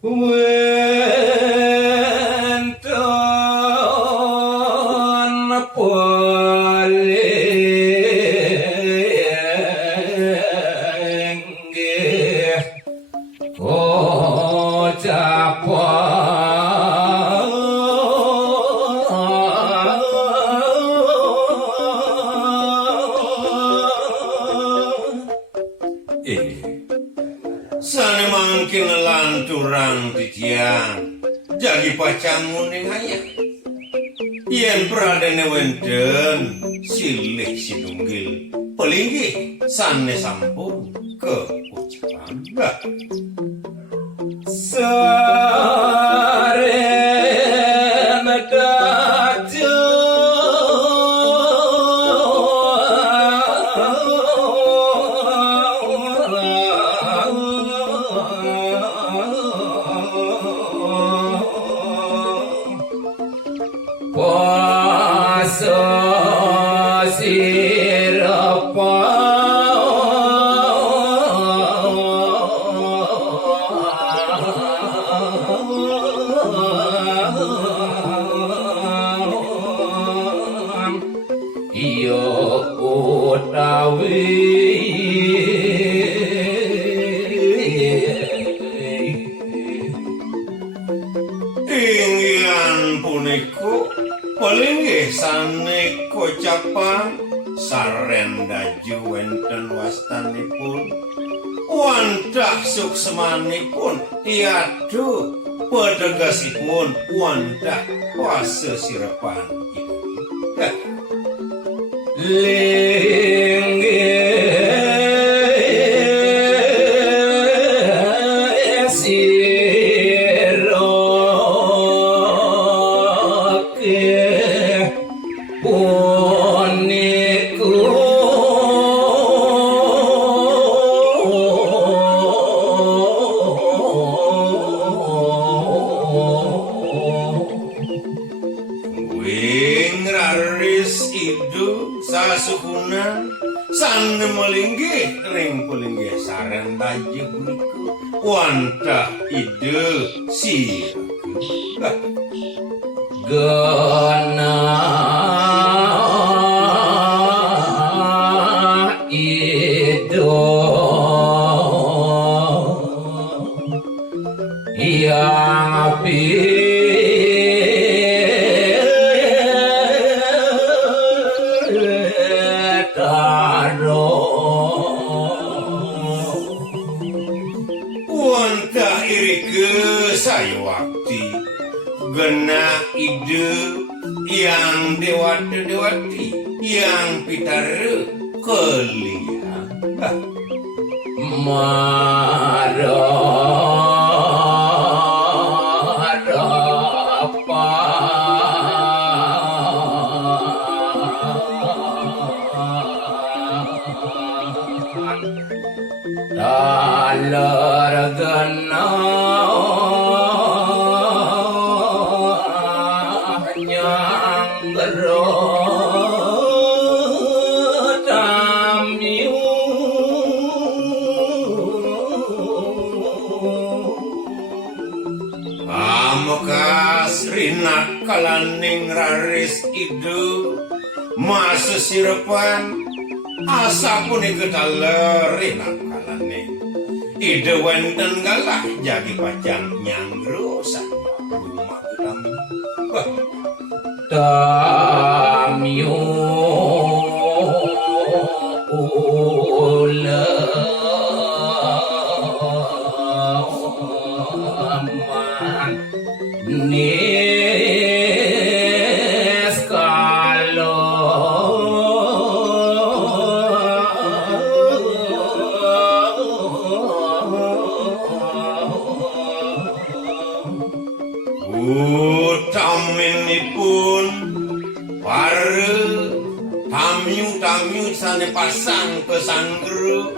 Wonten palinggih Sane mangkin lanturang titiang jagi pacangun ning hayang yen pradene wenten silih sinunggil pelinggih sane sampun ke ucapan saren Puasa sirapa iya utawi inggian puniku palinggih sane kocapan sarendaju wenten wastanipun wantah suksemanipun tiadu pedegasipun wantah pasesirepan linggih sirake puniku wing raris idu sasukunan sane melinggih ring pelinggih saren baju niku wantah ide siraku gana ido yang pitaro wantah irike saya wakti gena ide yang dewati yang pitare kelihan dalar gana nyanggero tamyu amokas rinak kalaning raris idu masa sirepan asa punika daler rinak kalaning ide wenten galah jagi pacang nyanggro sama rumah kami tamyu ulaman nis kalo utaminipun pare tamyu sane pasang pesanggru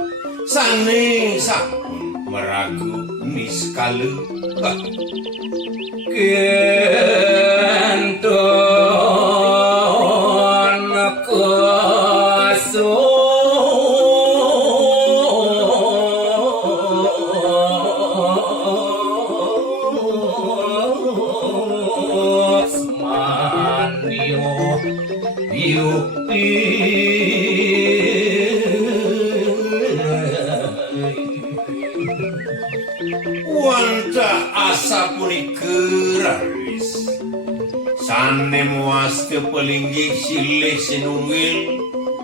sane sampun meragu niskalu kenton kusu wantah asa punika raris sane muas kepelinggih silih sinunggil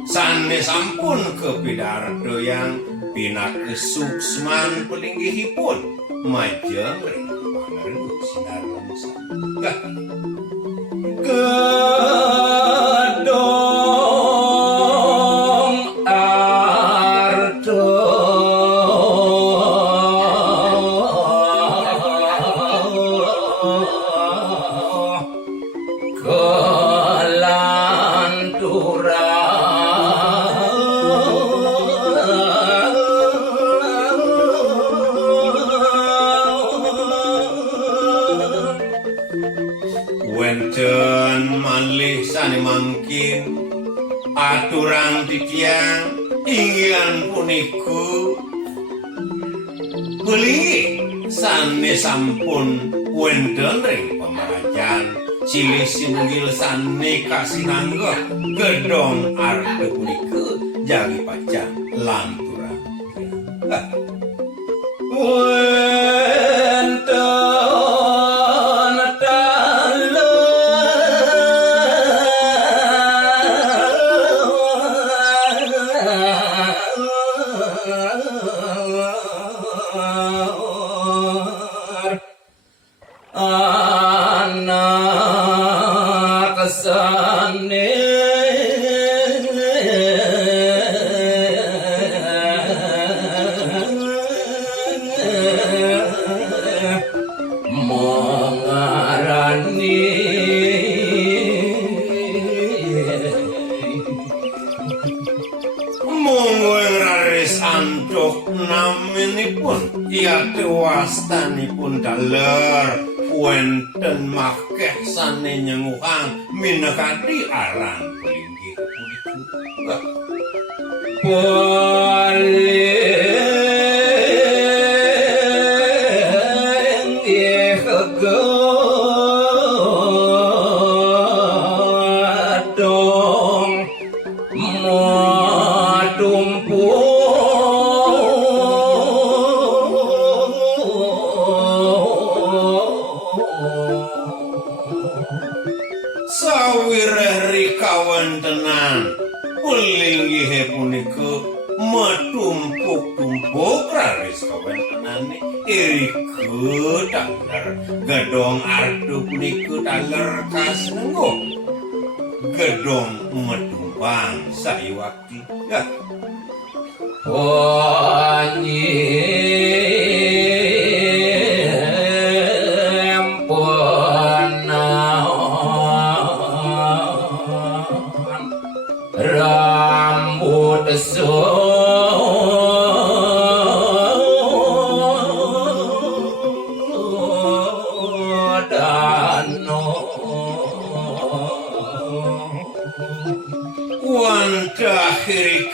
sane sampun kepidarto yang pinakeun suksman pelinggihipun majeng ring pangaruh sinaran sang gedong arto wenten malih sane mangkin aturan titiang inggian puniku beli sane sampun wenten ring pemarajan silih sinunggil sane kasinangga gedong arte puniku jagi pacan lanturan anak sane mengarani mungwen raris antuk naminipun ia tewastanipun daler wenten makeh sane nyenguhang minekati aran pelinggih punika paling gedong sawireh rikawantenan pelinggih punika metumpuk-tumpuk raris kawantenane irika daler gedong artu punika daler kasenenggo gedong metumpang saiwakti ya rambut sodano wantah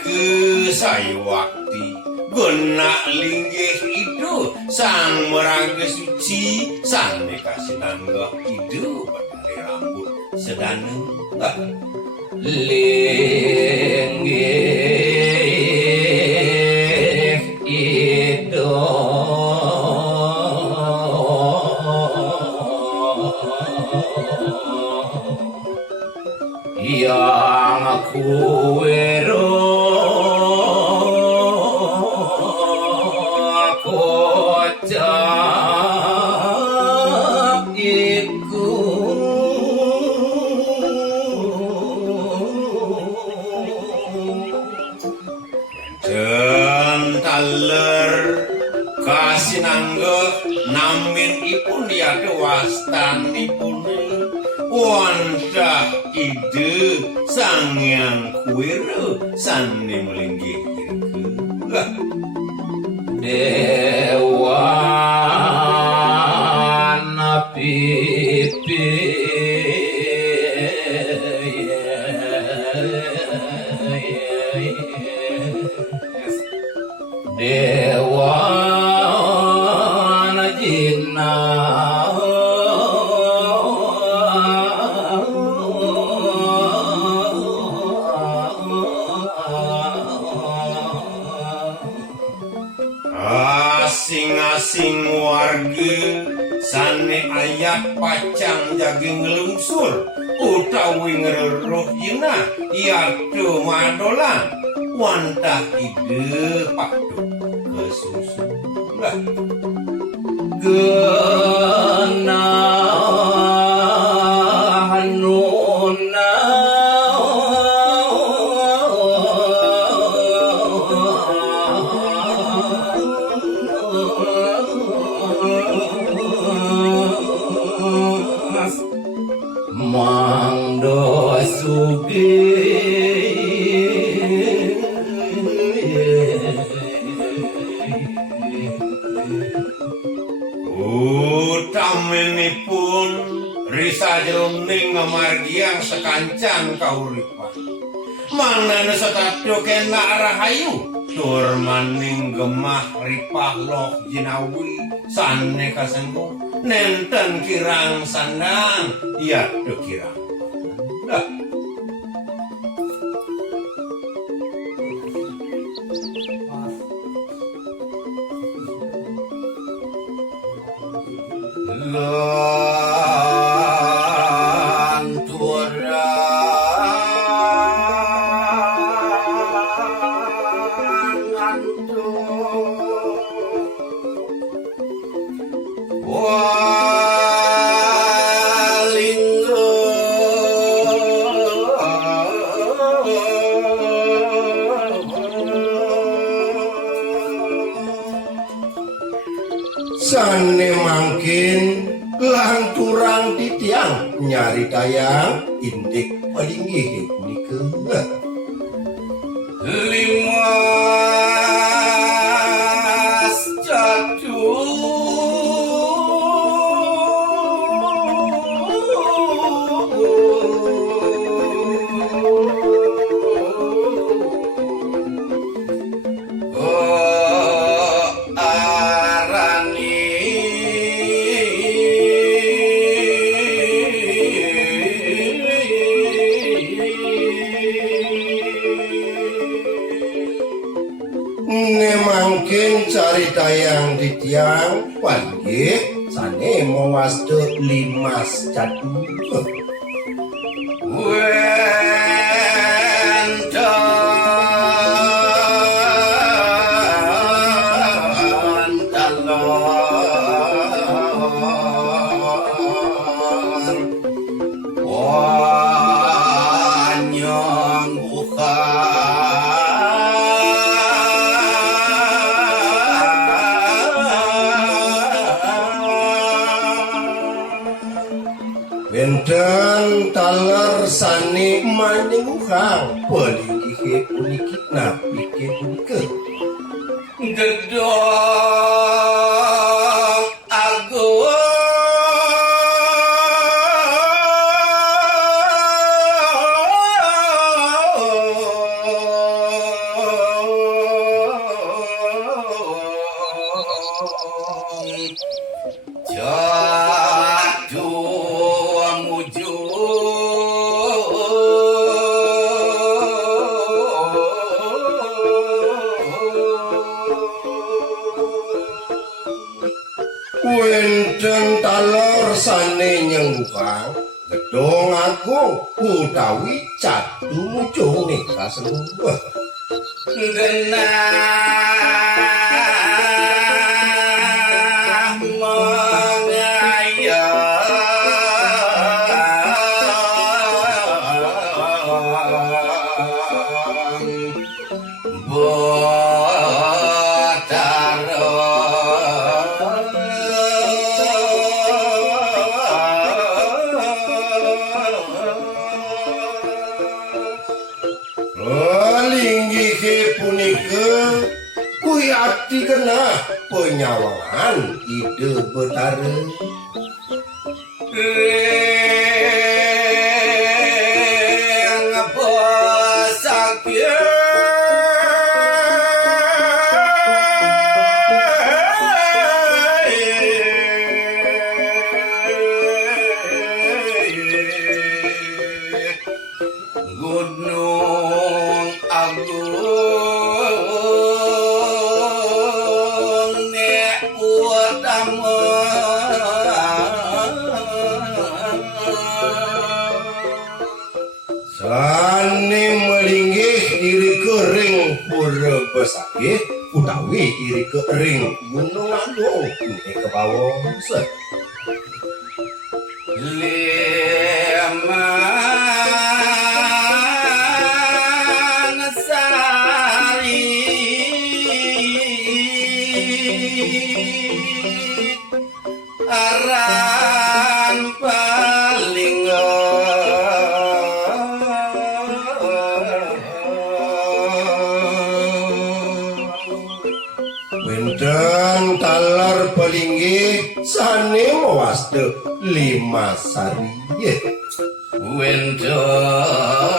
ke saiwakti genak linggih itu sang meraga suci sane kasinangga itu badari rambut sedana linggih itu yang aku kocap iku dan taler kasinangga namin ipun dia dewastanipun wantah ide sangyang kuwira sane melinggih irke dewana pipi dewana jinna masing-masing warga sane ayat pacang jagi ngelungsur utawi ngeruruh jina yaitu madolan wantah ide pakdu kesusun lah Genanuna Mangdo sugi utaminipun risa jroning ngamargiang sekancan kauripan manana satadya kena rahayu tur maning gemah ripah loh jinawi sane kasenggo nenten kirang sandang ya kirang dah sane mangkin lanturang titiang nyari tayang indik palinggih nike limas mangkin cari tayang titiang palinggih sane mawastu limas jatuh benten taler sani maning ukang palinggih unikitna pikir unik gedong agung jatuh muju wenten taler sane nyengukang gedong agung utawi catu mucung nih kaseluruh genah mengayang linggih punika kui ati kena penyawangan ide betara Gunung Agung nek Sane melinggih iri kering pura besakit utawi iri kering gunung agung ini ke bawah set Leman sari aran paling wenten talar pelinggih sane mawaste lima sari Wendon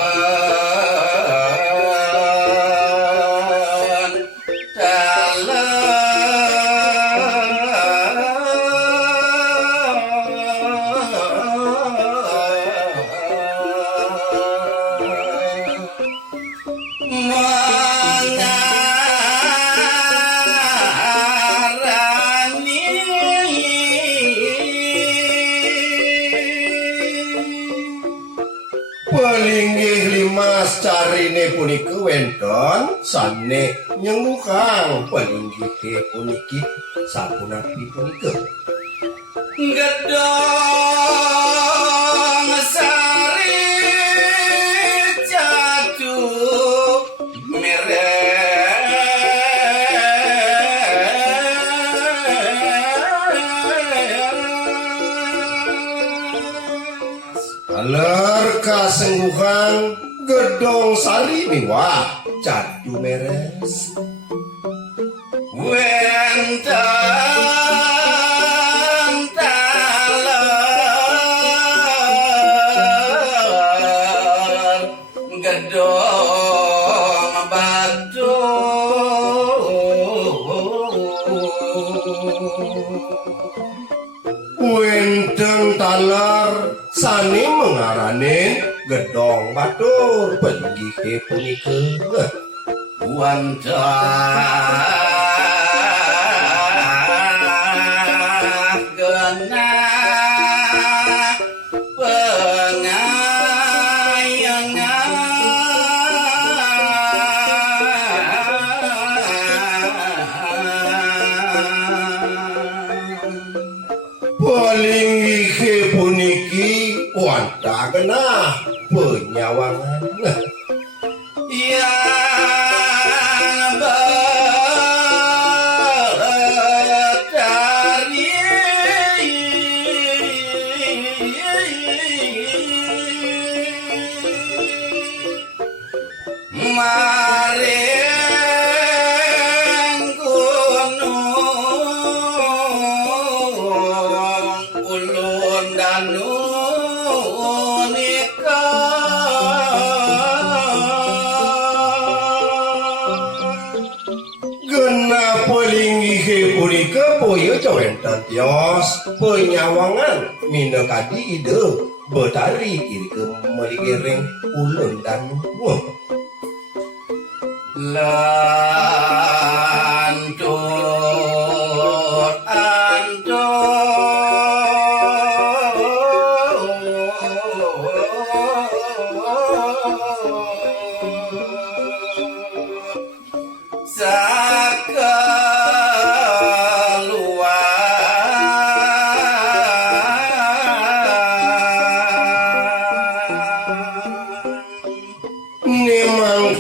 pelinggih lima carine punika wenten sane nyengukang pelinggih puniki sapunapi punika gedong sari jatuh aler kasengguhan gedong sari miwah cadu meres wenten taler gedong batu wenten talar sane mengaranin gedong batur pelinggih punika wantah genah pengayangan pelinggih puniki wantah genah penyawangan yang berdari maring gunung ulun danu genah pelinggih punika boyo cawenten tios penyawangan minekadi ide betari kiri ke meligiring ulun dan buah lantur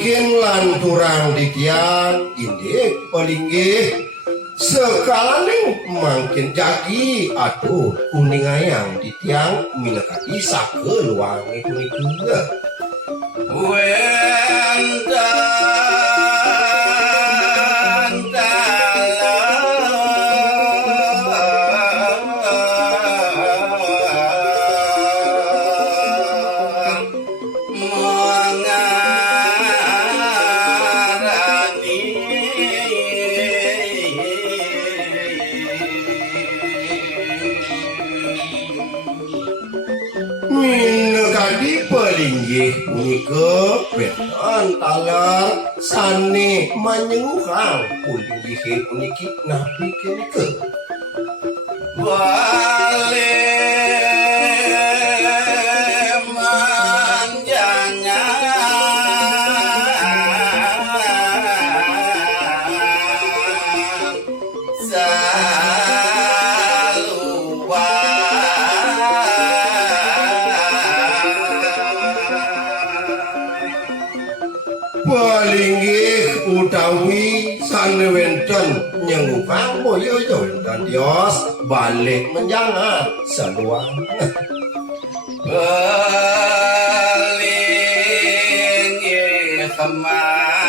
mangkin lanturang dikian indik pelinggih sekalaning mangkin jagi atuh kuning ayang di tiang minekati sake luang itu juga minekadi pelinggih punika wenten taler sane manyenguhang pelinggih puniki napi kenika Palinggih utawi sanewenten nyengupang boyo dan Dios balik menjangan seluang Palinggih kemadogan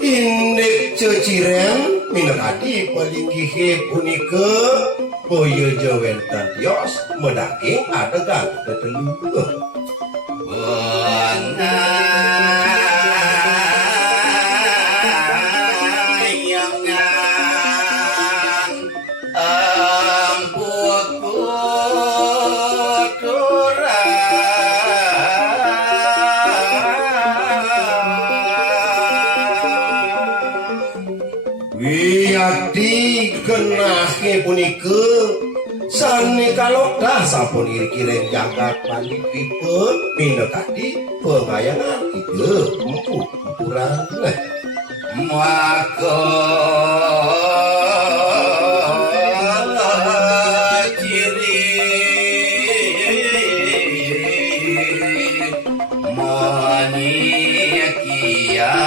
Indek ceciren minakadi palinggih punika boyo dan Dios medaging adegan tetelu Penayangan empukku Wiyadi kenahe punika sane kalokdah sampun iri-kireng jagat panipipun minakadi pengayangan ide empuk ukuran maka ciri menyikian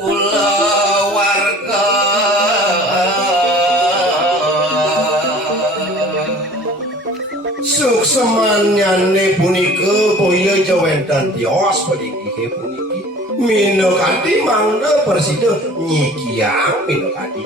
kulawarga suksemanyane punika boyo dan Dios palinggih puniki minakadi mangda persida nyikiang minakadi